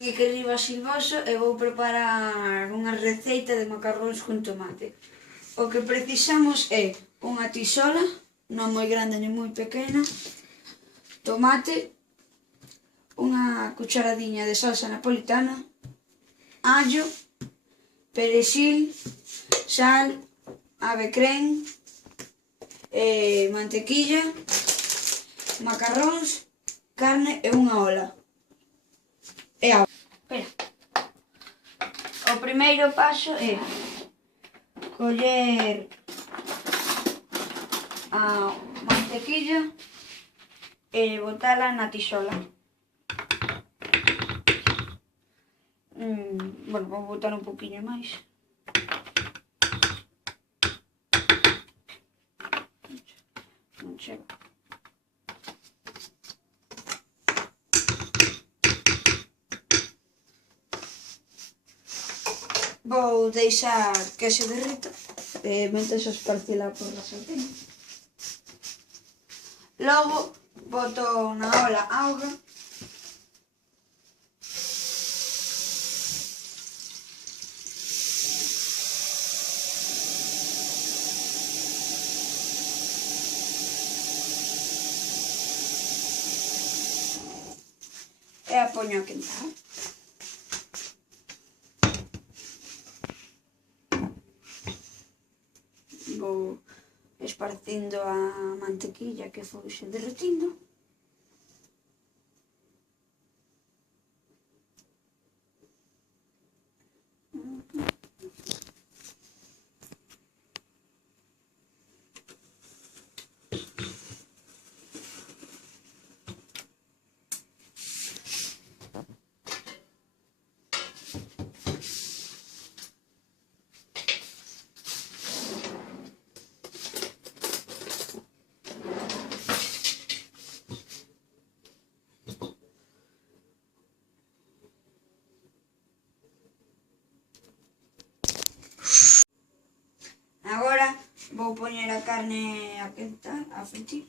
Que Riva Silvoso e vou preparar unha receita de macarróns con tomate. O que precisamos é unha tisola, non moi grande nem moi pequena, tomate, unha cucharadiña de salsa napolitana, allo, perexil, sal, ave crem, mantequilla, macarróns, carne e unha ola. E agua. Espera. O primeiro paso é coller a mantequilla e botala na tisola. Bueno, vou botar un poquinho máis. Non chega. Vou deixar que se derrita mentre se esparcila por la sartén. Logo boto na ola auga e a poño a quentar. Vou esparcindo a mantequilla que foi se derretindo. Agora vou poñer a carne a quentar, a fritir.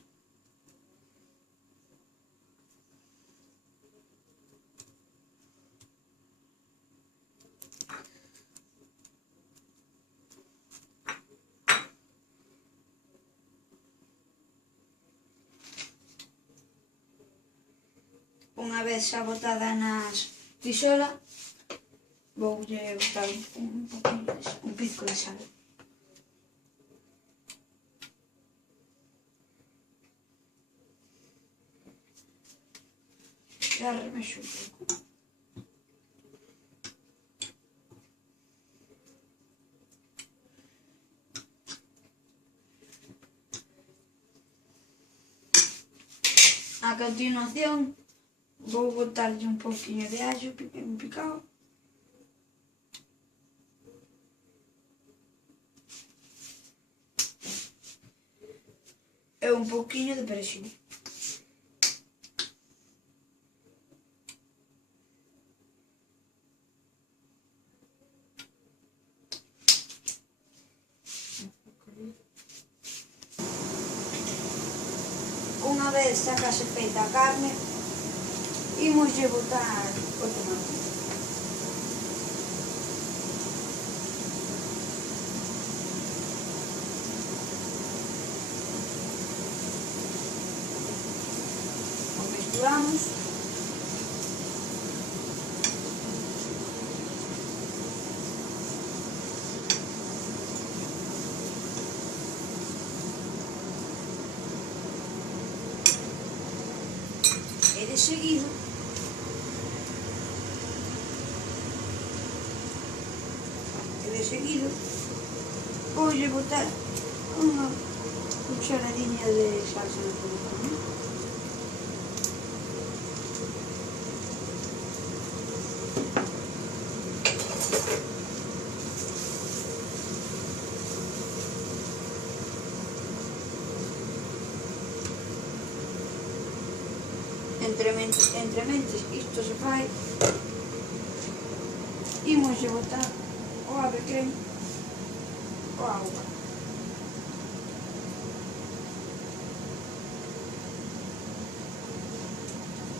Unha vez xa botada nas tisola, voulle botar un pizco de sal. E arremexo un pouco. A continuación vou botarlle un pouquinho de allo picado. E un pouquinho de perexil. Unha vez sacase feita a carne, imoslle botar o tomate. O mesturamos. E de seguido voulle botar unha cucharadiña de salsa napolitana. Entre mentes isto se fai, imoslle botar o ave crem, o auga.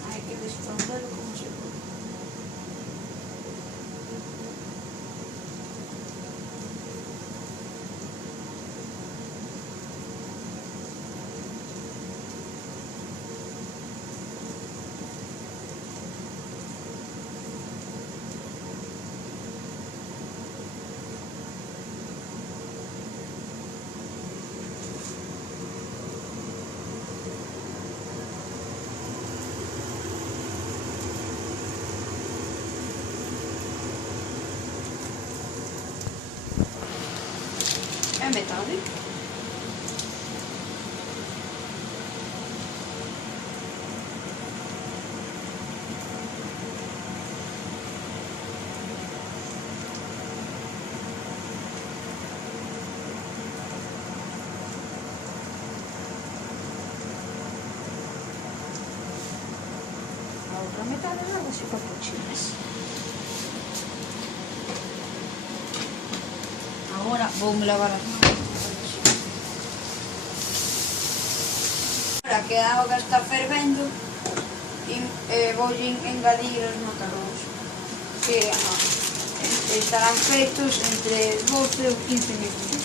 Hai que desfondelo como se pode. outra metade das augas e capuchinas. Agora voume lavar as mãos. Agora que a auga está fervendo, voulle engadir os macarróns, que estarán feitos entre 12 ou 15 minutos.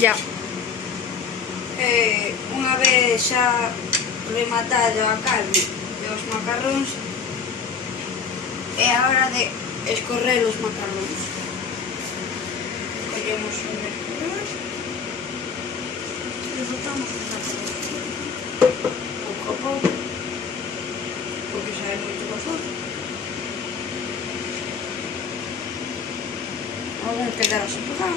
Ya. Unha vez xa rematado a carne e os macarróns, é a hora de escorrer os macarróns. Collemos un escorrer e botamos os macarróns. Pouco a pouco, porque xa é moito vapor. Agora quedará sen pegar.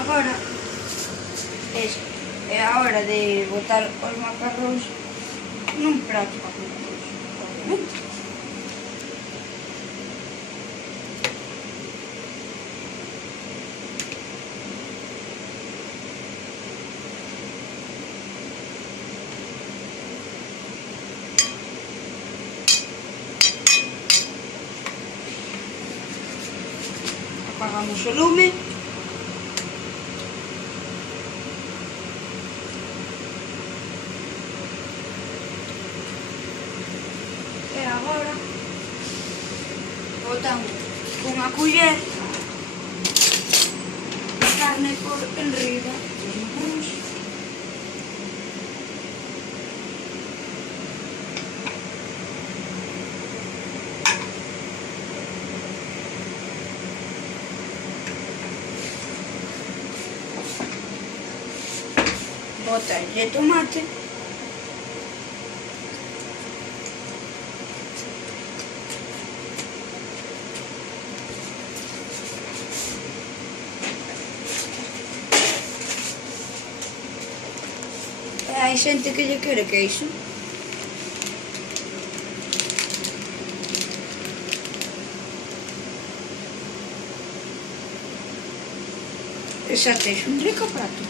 Agora é a hora de botar os macarróns nun prato para comerlos, obviamente. Apagamos o lume. E agora botamos cunha culler a carne por enriba dos macarróns. Botalle tomate. E hai xente que lle quere queixo. E xa tes un rico prato.